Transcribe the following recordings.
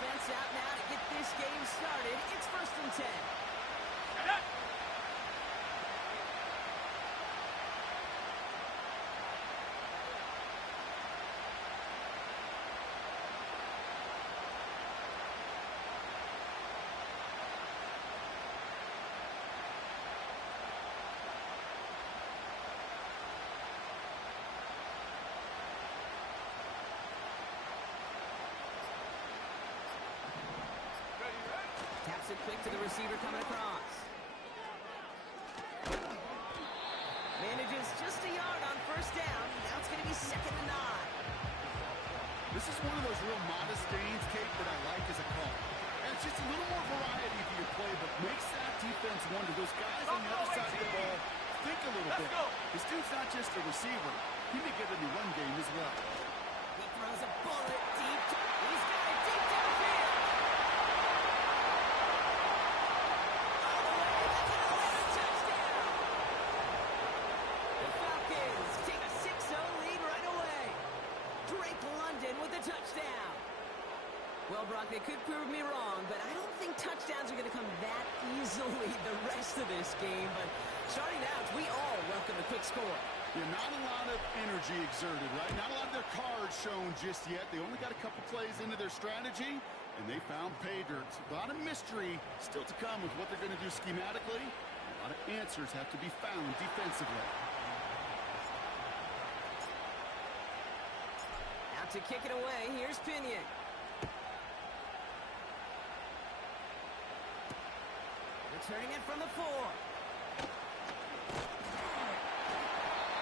defense out now to get this game started. It's 1st and 10. Taps it quick to the receiver coming across. Manages just a yard on 1st down. Now it's going to be 2nd and 9. This is one of those real modest gains, Kate, that I like as a call. And it's just a little more variety to your play, but makes that defense wonder. Those guys on the other side of the ball think a little bit. This dude's not just a receiver. He may get in the run game as well. He throws a bullet deep. He's got it deep downfield. With a touchdown. Well, Brock, they could prove me wrong, but I don't think touchdowns are going to come that easily the rest of this game. But starting out, we all welcome a quick score. Yeah, not a lot of energy exerted, right? Not a lot of their cards shown just yet. They only got a couple plays into their strategy, and they found pay dirt. A lot of mystery still to come with what they're going to do schematically. A lot of answers have to be found defensively. To kick it away, here's Pinion. Returning it from the 4.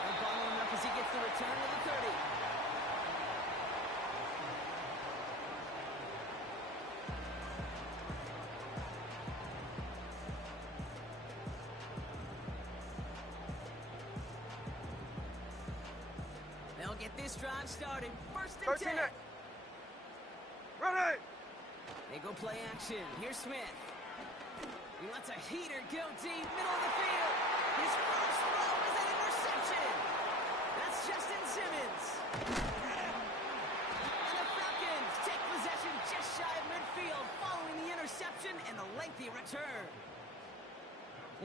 And following up as he gets the return to the 30. They'll get this drive started. 1st and 10. Ready! They go play action. Here's Smith. He lets a heater go deep, middle of the field. His first throw is an interception. That's Justin Simmons. And the Falcons take possession just shy of midfield following the interception and the lengthy return.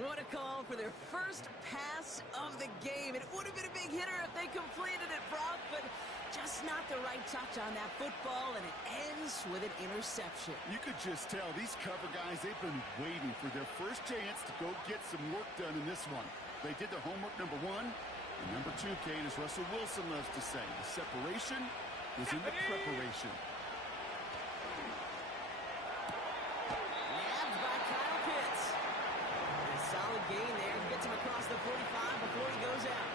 What a call for their first pass of the game. It would have been a big hitter if they completed it, Brock, but just not the right touch on that football, and it ends with an interception. You could just tell these cover guys, they've been waiting for their first chance to go get some work done in this one. They did their homework, number 1. And number 2, Kate, as Russell Wilson loves to say, the separation was in the preparation. Nabbed by Kyle Pitts. A solid gain there. Gets him across the 45 before he goes out.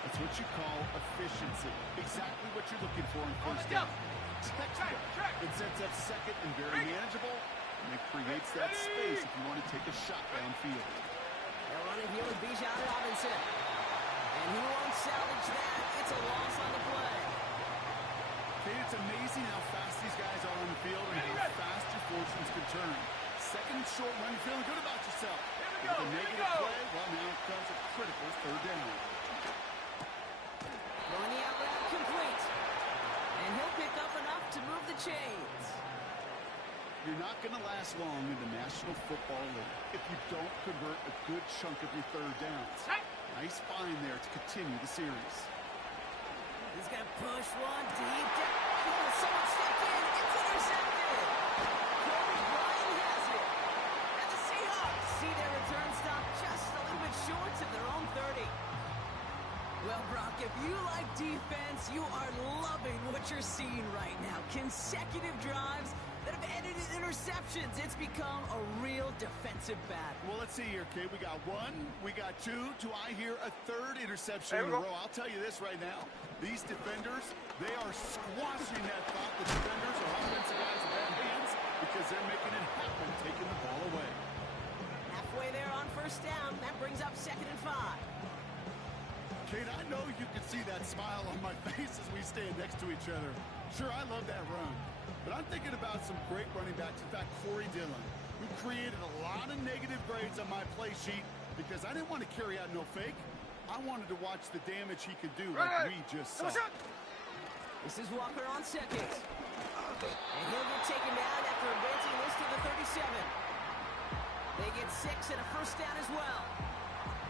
That's what you call efficiency. Exactly what you're looking for in 1st down. Textbook. It sets up 2nd and very manageable, and it creates that space if you want to take a shot downfield. They'll run it here with Bijan Robinson. And he won't salvage that. It's a loss on the play. Kate, it's amazing how fast these guys are on the field and how fast your fortunes can turn. 2nd and short run, you're feeling good about yourself. With a negative play, well, now comes a critical 3rd down. Throwing the out route complete. And he'll pick up enough to move the chains. You're not going to last long in the National Football League if you don't convert a good chunk of your 3rd downs. Nice find there to continue the series. He's going to push one deep down. Oh, someone stepped in. It's intercepted. Kobe Bryant has it. And the Seahawks see their return stop just a little bit short of their own 30. Well, Brock, if you like defense, you are loving what you're seeing right now. Consecutive drives that have ended in interceptions. It's become a real defensive battle. Well, let's see here, Kate. We got 1, we got 2. Do I hear a 3rd interception in a row? I'll tell you this right now. These defenders, they are squashing that thought. The defenders are offensive guys with bad hands because they're making it happen, taking the ball away. Halfway there on 1st down. That brings up 2nd and 5. Kate, I know you can see that smile on my face as we stand next to each other. Sure, I love that run. But I'm thinking about some great running backs. In fact, Corey Dillon, who created a lot of negative grades on my play sheet because I didn't want to carry out no fake. I wanted to watch the damage he could do like we just saw. This is Walker on 2nd. And he'll get and 6 and a first down as well.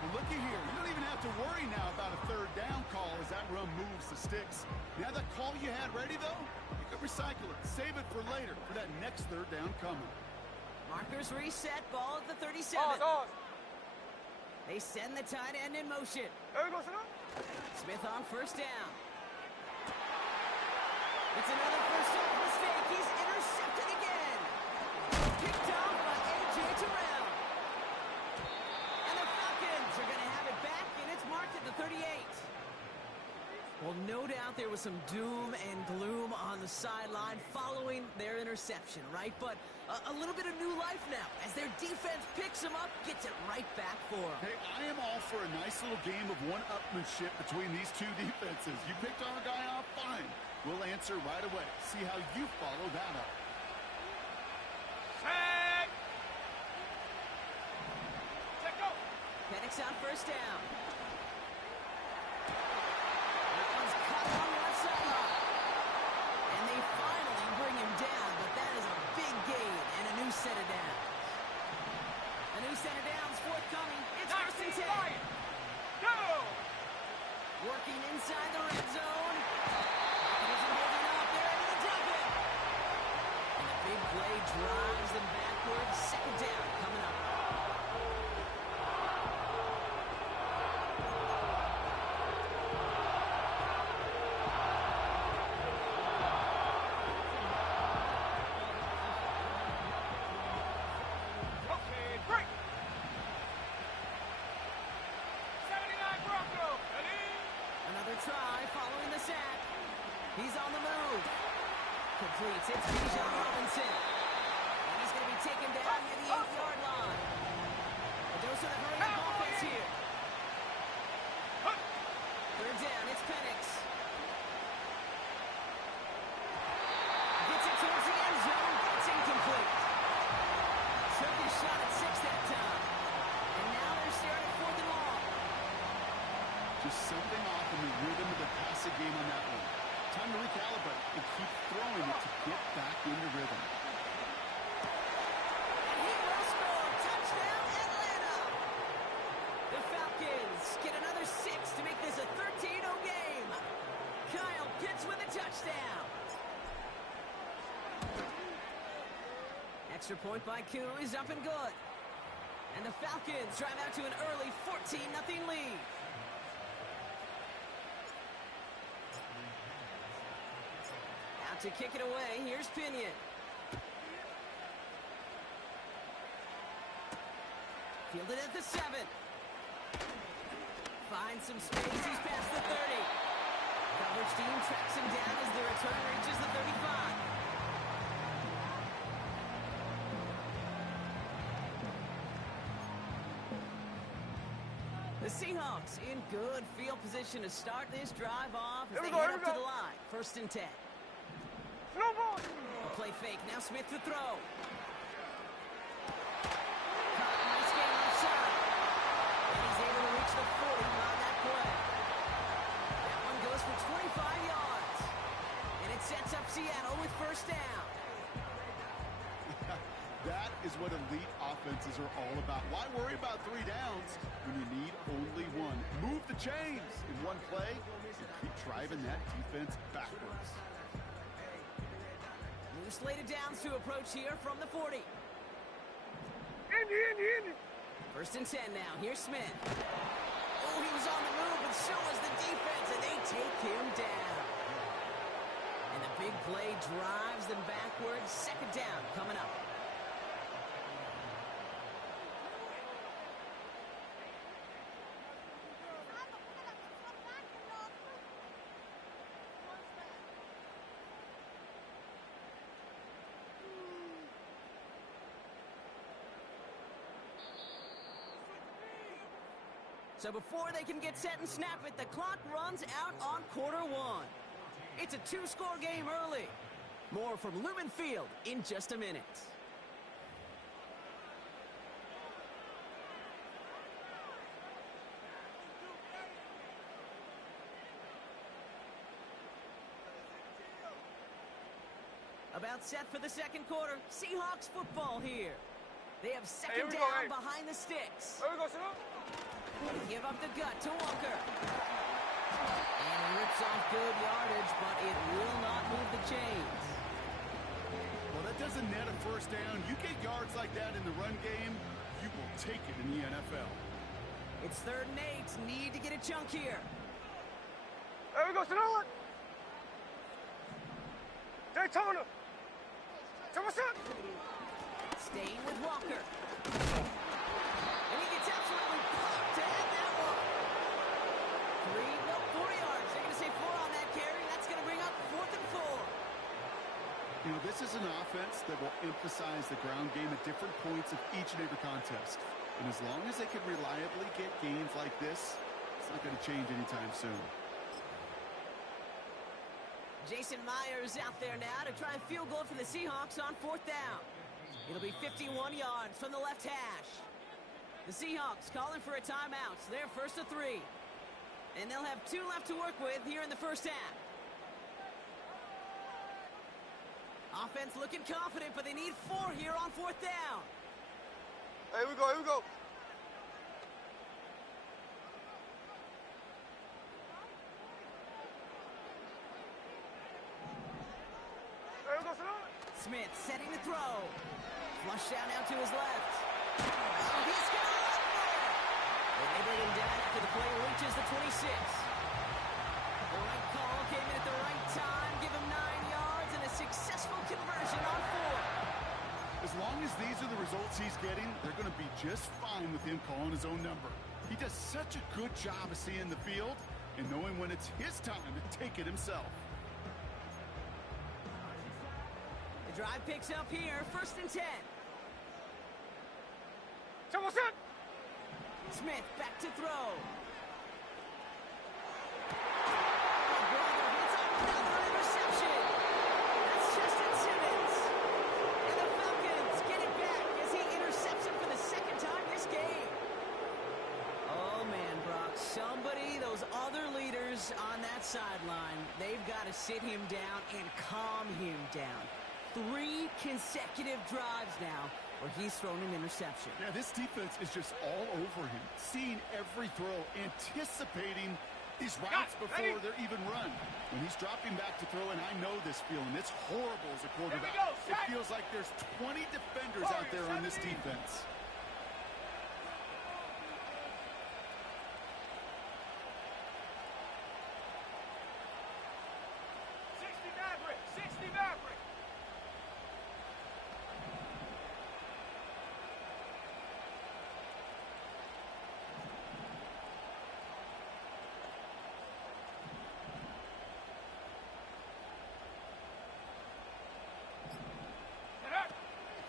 Well, looky here. You don't even have to worry now about a third down call as that run moves the sticks. Now that call you had ready, though, you can recycle it. Save it for later for that next third down coming. Markers reset. Ball at the 37. They send the tight end in motion. Smith on first down. It's another first down mistake. He's intercepted again. Picked off by A.J. Terrell. And the Falcons are going to have it back, and it's marked at the 38. Well, no doubt there was some doom and gloom on the sideline following their interception, right? But a little bit of new life now as their defense picks them up, gets it right back for them. Hey, I am all for a nice little game of one-upmanship between these two defenses. You picked our guy off, fine. We'll answer right away. See how you follow that up. Penix on first down. That one's cut on the left sideline. And they finally bring him down, but that is a big gain and a new set of downs. A new set of downs forthcoming. It's first and 10. Go! Working inside the red zone. Isn't holding up. They're into the double. And the big play drives them backwards. Second down coming up. Okay, break! 79 Bronco! Ready? Another try following the sack. He's on the move. Completes. It's Bijan Robinson. And he's going to be taken down near the 8-yard line. A dose of the hurry-up offense here. Third down. It's Penix. Gets it towards the end zone. It's incomplete. Took his shot at 6 that time. And now they're staring at 4th and long. Just something off in the rhythm of the passing game on that one. Time to recalibrate and keep throwing it to get back into rhythm. And he will score. Touchdown, Atlanta. The Falcons get another 6 to make this a 13-0 game. Kyle Pitts with a touchdown. Extra point by Koo is up and good. And the Falcons drive out to an early 14-0 lead. Out to kick it away, here's Pinion. Fielded at the 7. Finds some space, he's past the 30. Coverage team tracks him down as the return reaches the 35. The Seahawks in good field position to start this drive off as they head up to the line. First and 10. Slow ball! A play fake. Now Smith to throw. Caught, nice game offside. And he's able to reach the 40 on that play. That one goes for 25 yards. And it sets up Seattle with first down. That is what elite offenses are all about. Why worry about 3 downs when you need only one? Move the chains in one play and keep driving that defense backwards. New slated downs to approach here from the 40. Indy! First and 10 now. Here's Smith. Oh, he was on the move, but so was the defense, and they take him down. And the big play drives them backwards. Second down coming up. So before they can get set and snap it, the clock runs out on quarter 1. It's a 2-score game early. More from Lumen Field in just a minute. About set for the second quarter. Seahawks football here. They have Hey, second here we go, down hey. behind the sticks. There we go, Sanu. They give up the gut to Walker. And he rips off good yardage, but it will not move the chains. Well, that doesn't net a first down. You get yards like that in the run game, you will take it in the NFL. It's 3rd and 8. Need to get a chunk here. There we go, Sanu. Daytona. Come on, son. Staying with Walker. And he gets absolutely popped to end that one. 4 yards. They're going to say 4 on that carry. That's going to bring up 4th and 4. You know, this is an offense that will emphasize the ground game at different points of each and every contest. And as long as they can reliably get gains like this, it's not going to change anytime soon. Jason Myers out there now to try and field goal for the Seahawks on 4th down. It'll be 51 yards from the left hash. The Seahawks calling for a timeout, so they're 1st and 3. And they'll have 2 left to work with here in the first half. Offense looking confident, but they need 4 here on 4th down. Here we go, here we go. There we go, Sanu. Smith setting the throw. Flush down now to his left. Oh, he's got a run for it. And they bring him down after the play reaches the 26. The right call came in at the right time. Give him 9 yards and a successful conversion on 4. As long as these are the results he's getting, they're going to be just fine with him calling his own number. He does such a good job of seeing the field and knowing when it's his time to take it himself. The drive picks up here, 1st and 10. Come on, son. Smith back to throw. McGregor hits another interception. That's Justin Simmons. And the Falcons get it back as he intercepts him for the 2nd time this game. Oh, man, Brock. Somebody, those other leaders on that sideline, they've got to sit him down and calm him down. 3 consecutive drives now where he's thrown an interception. Yeah, this defense is just all over him, seeing every throw, anticipating these routes before they're even run. When he's dropping back to throw, and I know this feeling, it's horrible as a quarterback. It feels like there's 20 defenders out there on this defense.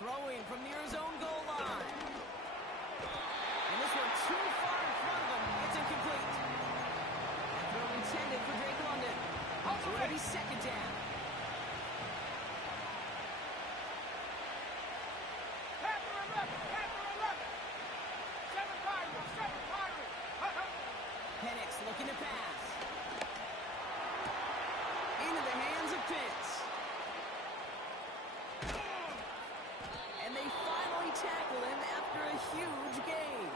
Throwing from near his own goal line. And this one too far in front of him. It's incomplete. That throw intended for Drake London. So it'll be 2nd down. Penix looking to pass. Into the hands of Pitts. And they finally tackle him after a huge gain.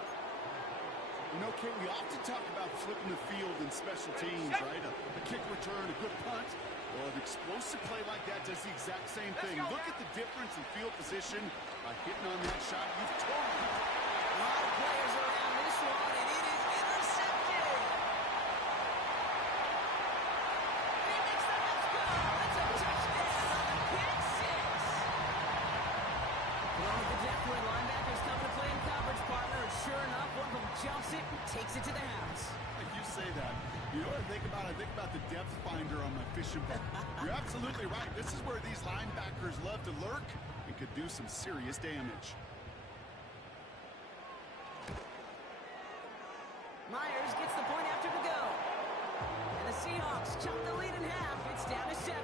You know, Kate, we often talk about flipping the field in special teams, right? A kick return, a good punt. Well, an explosive play like that does the exact same thing. Look at the difference in field position by hitting on that shot. You've totally... A lot of players around this one, and it is intercepted. He makes the left go. That's a touchdown on the pick 6. Along with the Deathwood linebackers coming to play in coverage, partner. And sure enough, one of them jumps it and takes it to the house. You say that. You know what I think about? I think about the depth finder on my fishing boat. You're absolutely right. This is where these linebackers love to lurk and could do some serious damage. Myers gets the point after to go. And the Seahawks chop the lead in half. It's down to 7.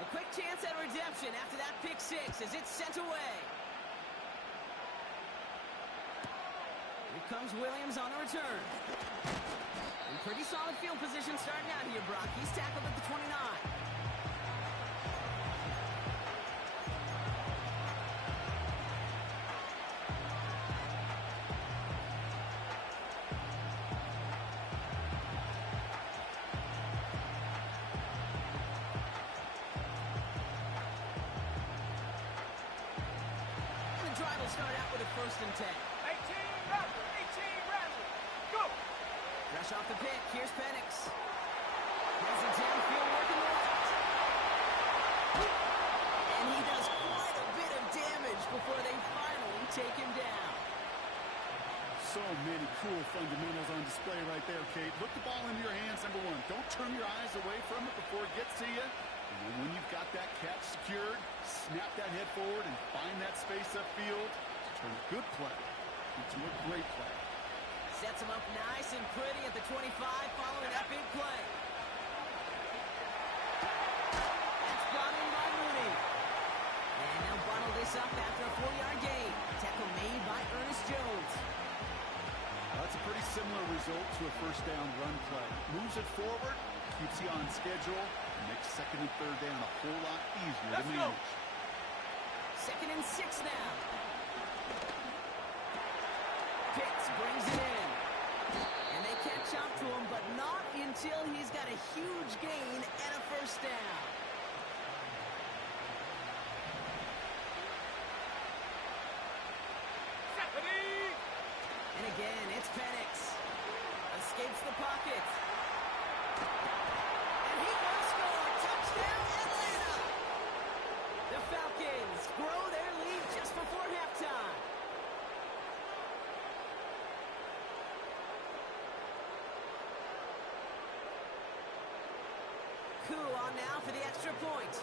A quick chance at redemption after that pick 6 as it's sent away. Here comes Williams on the return. In pretty solid field position starting out here, Brock. He's tackled at the 29. Drive will start out with a 1st and 10. 18 Raptors, 18 Raptors. Go! Fresh off the pick, here's Penix. Has it downfield working left. And he does quite a bit of damage before they finally take him down. So many cool fundamentals on display right there, Kate. Look the ball into your hands, number one. Don't turn your eyes away from it before it gets to you. And then when you've got that catch secured, snap that head forward and find that space upfield to turn a good play into a great play. Sets him up nice and pretty at the 25 following that big play. That's brought in by Mooney. And they'll bottle this up after a 4-yard gain. Tackle made by Ernest Jones. That's a pretty similar result to a 1st down run play. Moves it forward, keeps you on schedule, and makes 2nd and 3rd down a whole lot easier to manage. 2nd and 6 now. Pitts brings it in. And they catch up to him, but not until he's got a huge gain and a 1st down. And again, it's Penix. Escapes the pocket. And he will score. Touchdown, Atlanta! The Falcons grow their lead just before halftime. Koo on now for the extra point.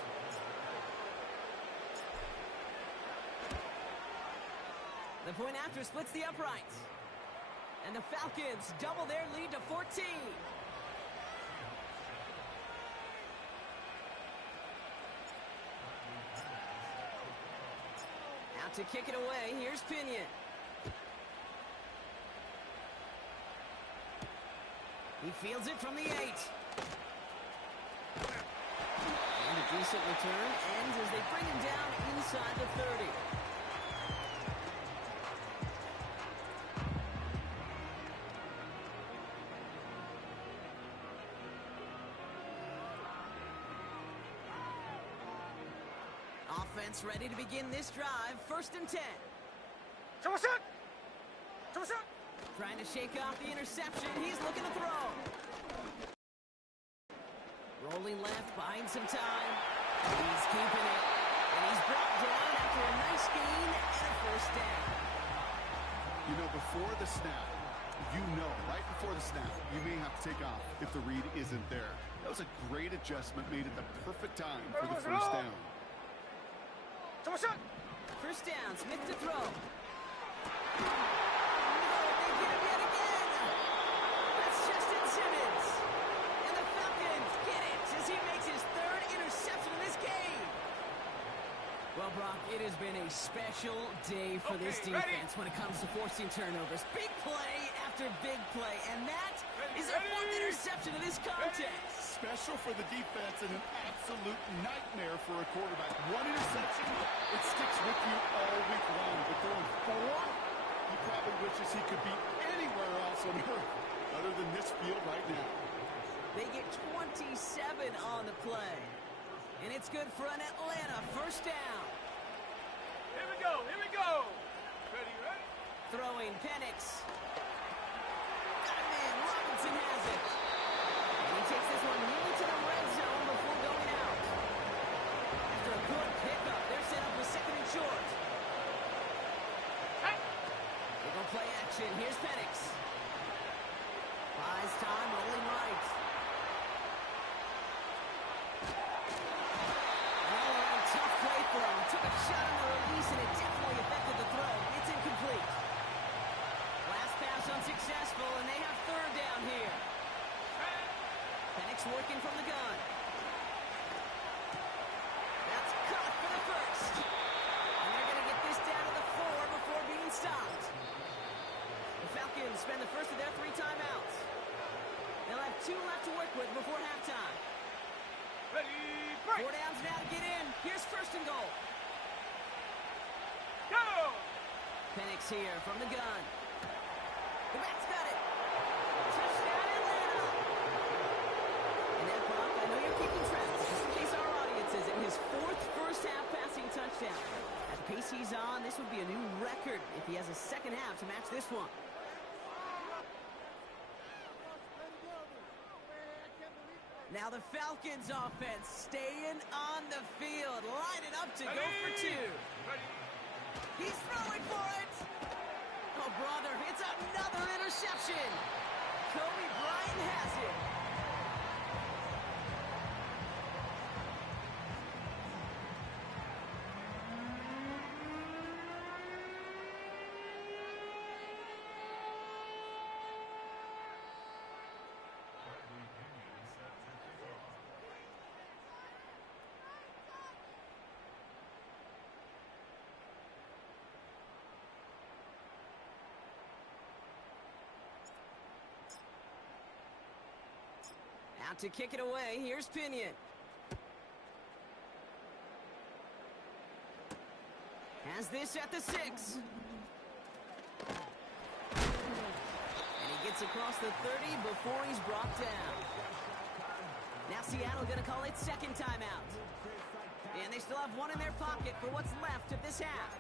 The point after splits the uprights. And the Falcons double their lead to 14. Out to kick it away, here's Pinion. He fields it from the 8. And a decent return ends as they bring him down inside the 30. Offense ready to begin this drive. 1st and 10. Trying to shake off the interception. He's looking to throw. Rolling left, buying some time. He's keeping it. And he's brought down after a nice gain and a 1st down. You know, before the snap, right before the snap, you may have to take off if the read isn't there. That was a great adjustment made at the perfect time for the 1st down. 1st down, Smith to throw. No, they get him yet again. That's Justin Simmons. And the Falcons get it as he makes his 3rd interception in this game. Well, Brock, it has been a special day for this defense when it comes to forcing turnovers. Big play after big play, and that is their 4th interception of this contest. Special for the defense and an absolute nightmare for a quarterback. 1 interception, it sticks with you all week long. But throwing 4, he probably wishes he could be anywhere else on earth other than this field right now. They get 27 on the play. And it's good for an Atlanta 1st down. Here we go, here we go. Ready? Throwing Penix. Got him in, Robinson has it. And he takes this one nearly to the red zone before going out. After a good pickup, they're set up with 2nd and short. They go play action, here's Penix. Buys time, rolling right. Tough play for him. Took a shot on the release, and it definitely affected the throw. It's incomplete. Last pass unsuccessful, and they have 3rd down here. Penix working from the gun. That's caught for the 1st. And they're going to get this down to the 4 before being stopped. The The Falcons spend the first of their 3 timeouts. They'll have 2 left to work with before halftime. Ready, break! 4 downs now to get in. Here's first and goal. Go! Penix here from the gun. The back's got it. Touchdown, Atlanta. And that Brock, I know you're keeping track, just in case our audience isn't, his 4th first-half passing touchdown. At the pace he's on, this would be a new record if he has a second half to match this one. Now the Falcons offense staying on the field, lining up to go for 2. He's throwing for it. Oh, brother, it's another interception. Kobe Bryant has it. Out to kick it away, here's Pinion. Has this at the 6. And he gets across the 30 before he's brought down. Now Seattle gonna call it second timeout. And they still have 1 in their pocket for what's left of this half.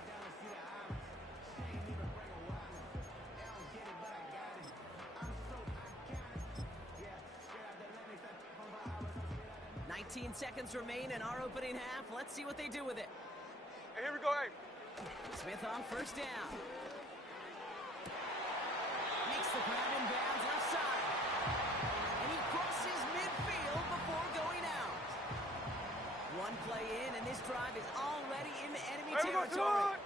19 seconds remain in our opening half. Let's see what they do with it. Hey, here we go, hey. Smith on first down. Makes the grab in bounds left side. And he crosses midfield before going out. 1 play in, and this drive is already into enemy territory.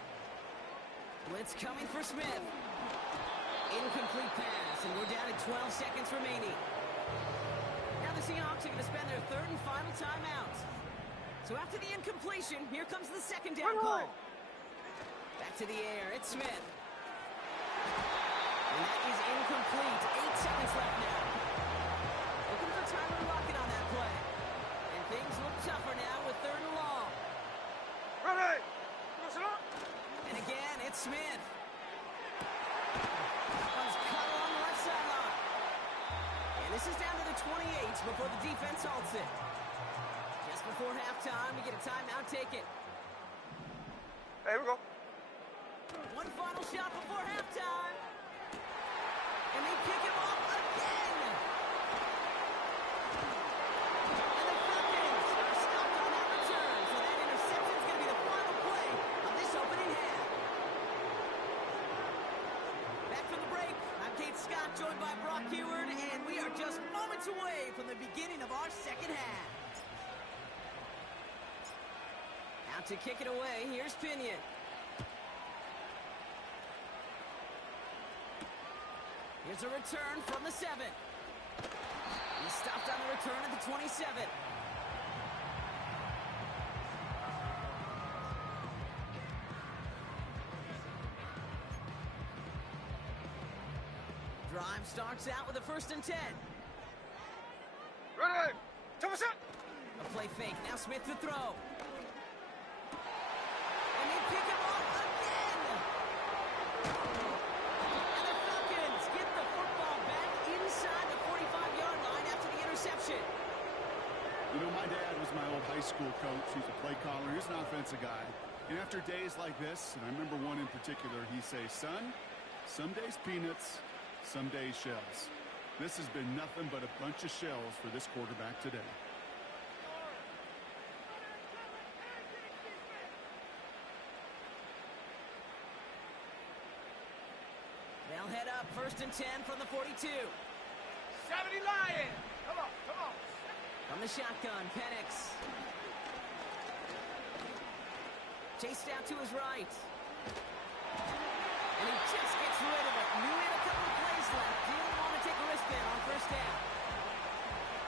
Blitz coming for Smith. Incomplete pass, and we're down to 12 seconds remaining. Now the Seahawks are going to spend their 3rd and final timeout. So after the incompletion, here comes the second down call. Back to the air, it's Smith. And that is incomplete. 8 seconds left now. Looking for Tyler Lockett on that play. And things look tougher now with 3rd and long. Ready! And again, it's Smith. Comes Cuddle on the left sideline. And this is down to the 28 before the defense halts it. Just before halftime, we get a timeout taken. Hey, here we go. 1 final shot before halftime. And they pick him off again. And the Falcons are stopped on that return. So that interception is going to be the final play of this opening half. Back from the break, I'm Kate Scott, joined by Brock Heward, and we are just moments away from the beginning of our second half. Out to kick it away, here's Pinion. Here's a return from the 7. He stopped on the return at the 27. Drive starts out with a 1st and 10. Ready! Thomas up! A play fake, now Smith to throw. And they pick him off again! And the Falcons get the football back inside the 45-yard line after the interception. You know, my dad was my old high school coach. He's a play caller. He's an offensive guy. And after days like this, and I remember one in particular, he'd say, son, some days peanuts, some days shells. This has been nothing but a bunch of shells for this quarterback today. They'll head up 1st and 10 from the 42. 70 Lions! Come on, come on. From the shotgun, Penix. Chased out to his right. And he just gets rid of it. Knew he had a couple of plays left. Didn't want to take a risk there on 1st down.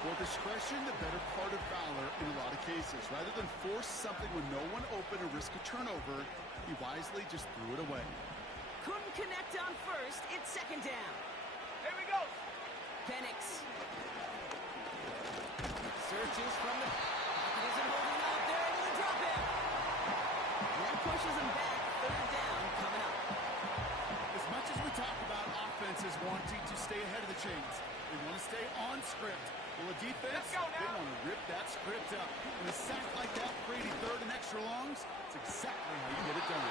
Well, discretion, the better part of valor in a lot of cases. Rather than force something with no one open and risk a turnover, he wisely just threw it away. couldn't connect on first. It's second down. Here we go. Penix searches from the pocket, isn't holding up. They're able to drop him. And that pushes him back. Third down coming up. As much as we talk about offenses wanting to stay ahead of the chains, they want to stay on script. Well, the defense, they want to rip that script up. And a sack like that, Brady third and extra longs, it's exactly how you get it done.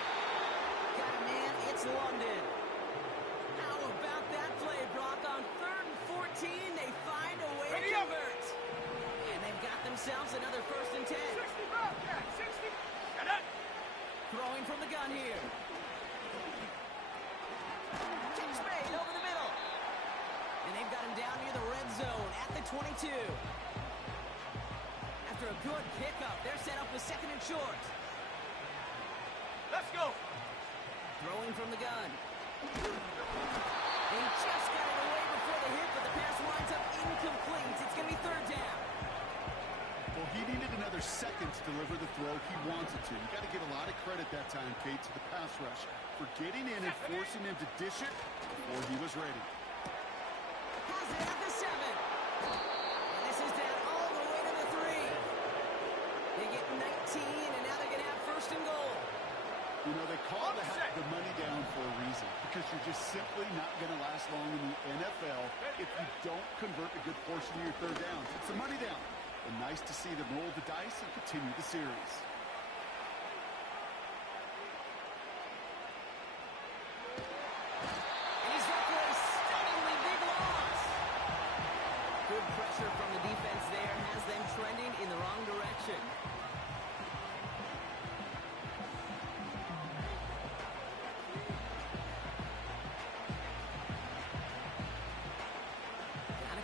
Got a man, it's London. How about that play, Brock? On 3rd and 14, they find a way to convert. And they've got themselves another 1st and 10. 65, yeah, 60. Get it. Throwing from the gun here. Catch made over the middle. And they've got him down near the red zone at the 22. After a good pickup, they're set up with 2nd and short. Let's go. Throwing from the gun. He just got it away before the hit, but the pass winds up incomplete. It's going to be 3rd down. Well, he needed another second to deliver the throw he wanted to. You got to give a lot of credit that time, Kate, to the pass rush for getting in and forcing him to dish it before he was ready. Has it at the 7. And this is down all the way to the 3. They get 19, and now they're going to have 1st and goal. You know, they call the money down for a reason, because you're just simply not going to last long in the NFL if you don't convert a good portion of your 3rd downs. It's a money down. And nice to see them roll the dice and continue the series. And he's left with a stunningly big loss. Good pressure from the defense there has them trending in the wrong direction.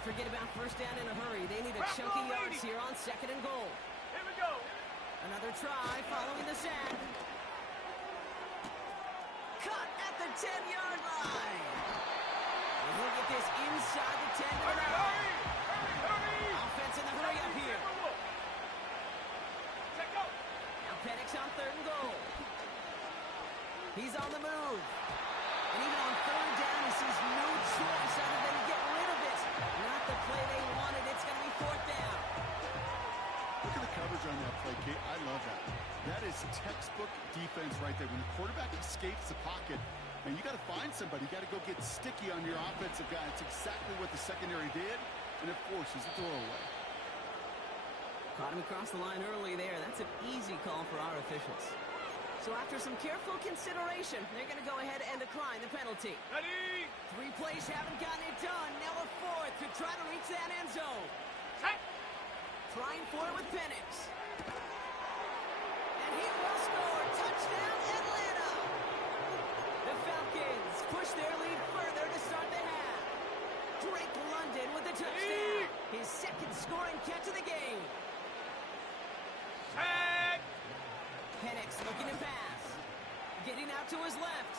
Forget about 1st down in a hurry. They need a chunky yards here on 2nd and goal. Here we go. Another try following the sack. Cut at the 10-yard line. And he'll get this inside the 10 to the Hurry, 9. hurry, hurry, hurry. Offense in the hurry up here. Check go. Now Penix on 3rd and goal. He's on the move. And even on 3rd down, he sees no choice other than to get rid of it. Not the play they wanted. It's going to be 4th down. Look at the coverage on that play, Kate. I love that. That is textbook defense right there. When the quarterback escapes the pocket, and you got to find somebody. You got to go get sticky on your offensive guy. It's exactly what the secondary did, and it forces a throwaway. Caught him across the line early there. That's an easy call for our officials. So after some careful consideration, they're going to go ahead and decline the penalty. Ready. 3 plays haven't gotten it done. Now a 4th to try to reach that end zone. Check. Trying for it with Penix. And he will score. Touchdown, Atlanta. The Falcons push their lead further to start the half. Drake London with the touchdown. His 2nd scoring catch of the game. Check. Penix looking to pass. Getting out to his left.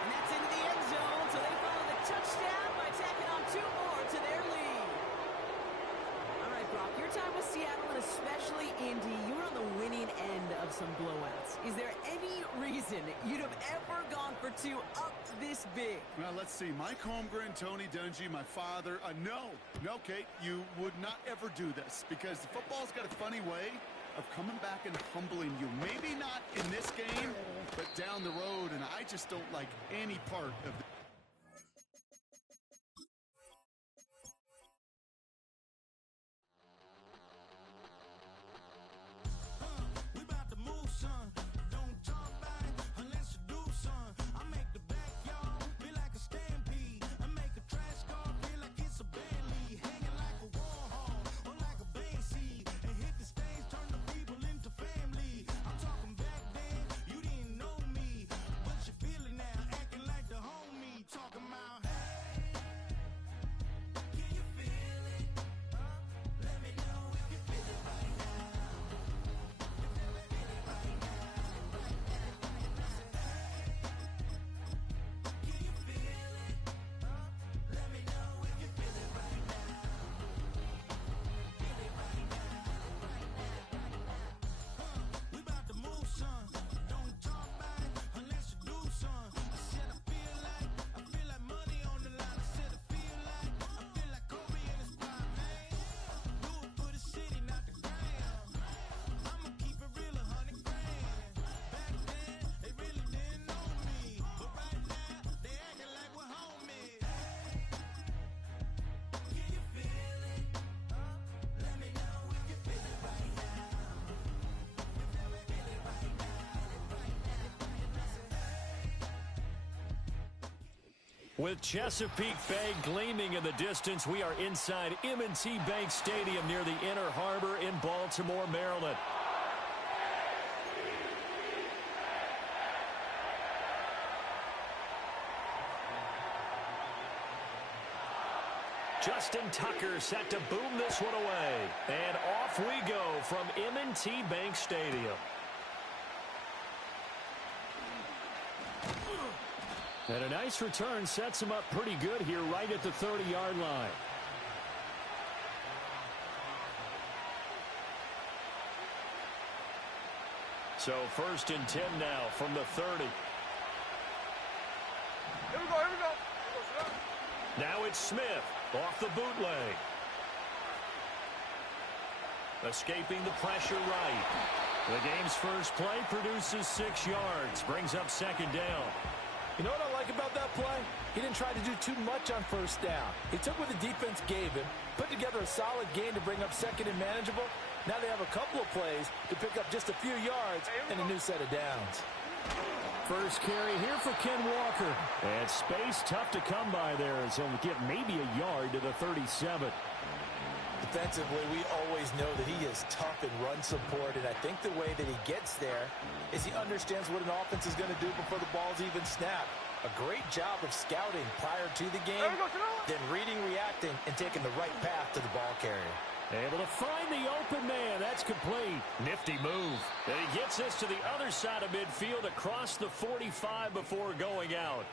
And that's into the end zone, so they follow the touchdown by tacking on 2 more to their lead. All right, Brock, your time with Seattle, and especially Indy, you were on the winning end of some blowouts. Is there any reason you'd have ever gone for 2 up this big? Well, let's see. Mike Holmgren, Tony Dungy, my father. No, Kate, you would not ever do this, because the football's got a funny way of coming back and humbling you. Maybe not in this game, but down the road, and I just don't like any part of the Feeling now, acting like the homie. With Chesapeake Bay gleaming in the distance, we are inside M&T Bank Stadium near the Inner Harbor in Baltimore, Maryland. Justin Tucker set to boom this one away. And off we go from M&T Bank Stadium. And a nice return sets him up pretty good here right at the 30-yard line. So 1st and 10 now from the 30. Here we go, here we go. Now it's Smith off the bootleg. Escaping the pressure right. The game's first play produces 6 yards. Brings up 2nd down. You know what I like about that play? He didn't try to do too much on 1st down. He took what the defense gave him, put together a solid gain to bring up 2nd and manageable. Now they have a couple of plays to pick up just a few yards and a new set of downs. First carry here for Ken Walker. And space tough to come by there as he'll get maybe a yard to the 37. Defensively, we always know that he is tough in run support, and I think the way that he gets there is he understands what an offense is going to do before the ball's even snapped. A great job of scouting prior to the game, then reading, reacting, and taking the right path to the ball carrier. Able to find the open man. That's complete. Nifty move. And he gets this to the other side of midfield across the 45 before going out.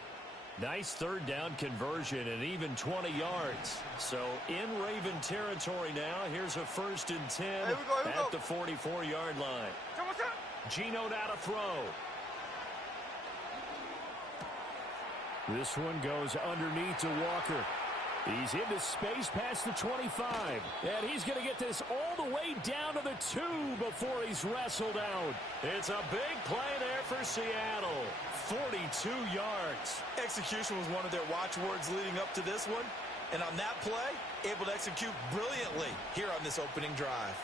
Nice 3rd down conversion and even 20 yards. So in Raven territory now. Here's a 1st and 10 at the 44-yard line. Gino now to throw. This one goes underneath to Walker. He's into space past the 25. And he's going to get this all the way down to the 2 before he's wrestled out. It's a big play there for Seattle. 42 yards. Execution was one of their watchwords leading up to this one. And on that play, able to execute brilliantly here on this opening drive.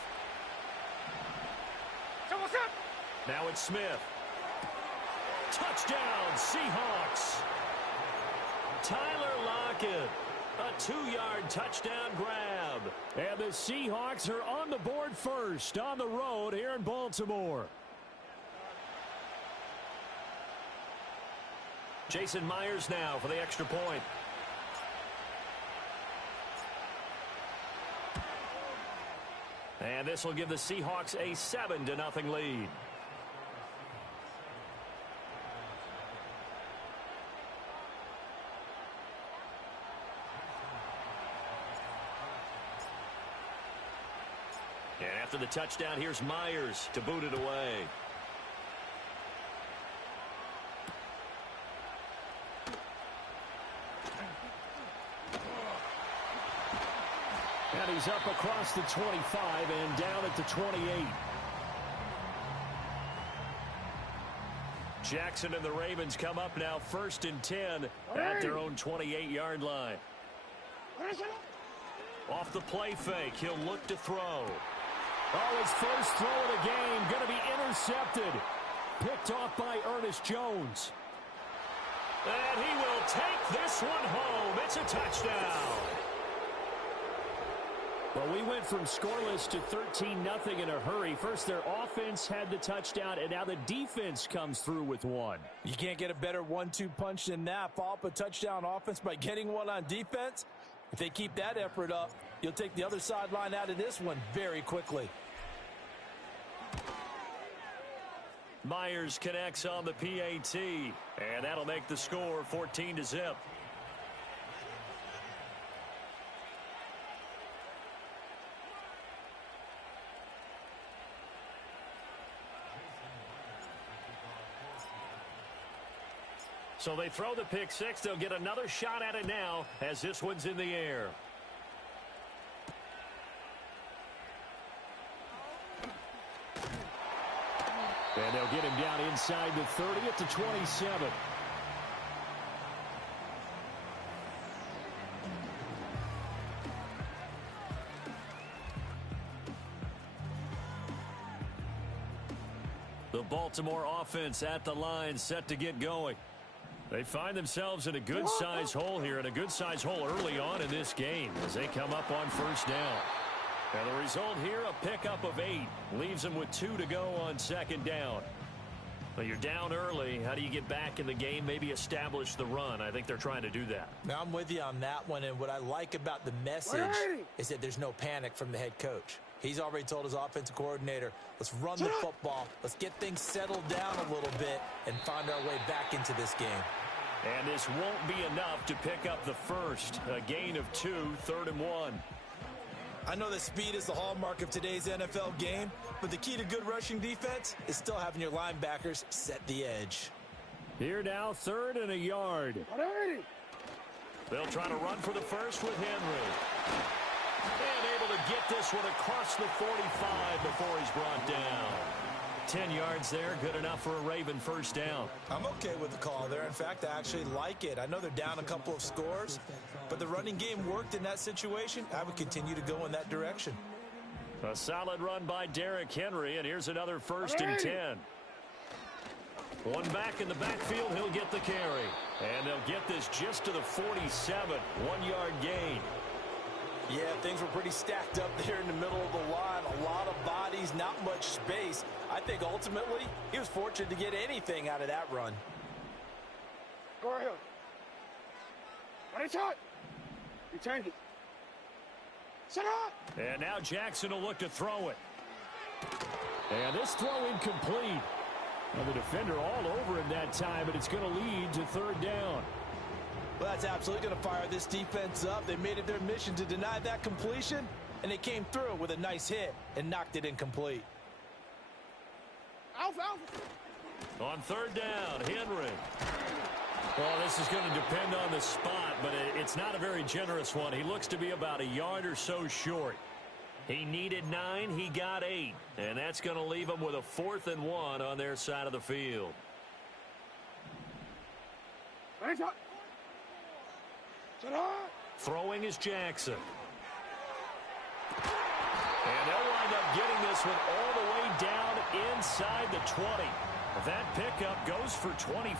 Now it's Smith. Touchdown, Seahawks. Tyler Lockett. A 2-yard touchdown grab. And the Seahawks are on the board first on the road here in Baltimore. Jason Myers now for the extra point. And this will give the Seahawks a 7-0 lead. And after the touchdown, here's Myers to boot it away. And he's up across the 25 and down at the 28. Jackson and the Ravens come up now 1st and 10 at their own 28-yard line. Off the play fake, he'll look to throw. Oh, his first throw of the game going to be intercepted. Picked off by Ernest Jones. And he will take this one home. It's a touchdown. Well, we went from scoreless to 13-0 in a hurry. First, their offense had the touchdown, and now the defense comes through with one. You can't get a better 1-2 punch than that. Follow up a touchdown offense by getting one on defense. If they keep that effort up, you'll take the other sideline out of this one very quickly. Myers connects on the PAT, and that'll make the score 14-0. So they throw the pick six. They'll get another shot at it now as this one's in the air. And they'll get him down inside the 30 at the 27. The Baltimore offense at the line set to get going. They find themselves in a good-sized hole here, and a good-sized hole early on in this game as they come up on first down. And the result here, a pickup of 8. Leaves them with 2 to go on second down. Well, you're down early. How do you get back in the game, maybe establish the run? I think they're trying to do that. Now, I'm with you on that one, and what I like about the message is that there's no panic from the head coach. He's already told his offensive coordinator, let's run the football, let's get things settled down a little bit and find our way back into this game. And this won't be enough to pick up the first. A gain of 2, 3rd and 1. I know that speed is the hallmark of today's NFL game, but the key to good rushing defense is still having your linebackers set the edge. Here now, 3rd and a yard. They'll try to run for the first with Henry. And able to get this one across the 45 before he's brought down. 10 yards there, good enough for a Raven first down. I'm okay with the call there. In fact, I actually like it. I know they're down a couple of scores, but the running game worked in that situation. I would continue to go in that direction. A solid run by Derrick Henry, and here's another 1st and 10. One back in the backfield, he'll get the carry. And they'll get this just to the 47, 1-yard gain. Yeah, things were pretty stacked up there in the middle of the line. A lot of bodies, not much space. I think ultimately he was fortunate to get anything out of that run. Go ahead. Ready, shot. You change it. Set up. And now Jackson will look to throw it. And this throw incomplete. Well, the defender all over him that time, but it's going to lead to 3rd down. Well, that's absolutely going to fire this defense up. They made it their mission to deny that completion, and they came through with a nice hit and knocked it incomplete. Alpha. On 3rd down, Henry. Well, this is going to depend on the spot, but it's not a very generous one. He looks to be about a yard or so short. He needed 9, he got 8, and that's going to leave him with a 4th and 1 on their side of the field. Ready, shot. Throwing is Jackson. And they'll wind up getting this one all the way down inside the 20. That pickup goes for 20.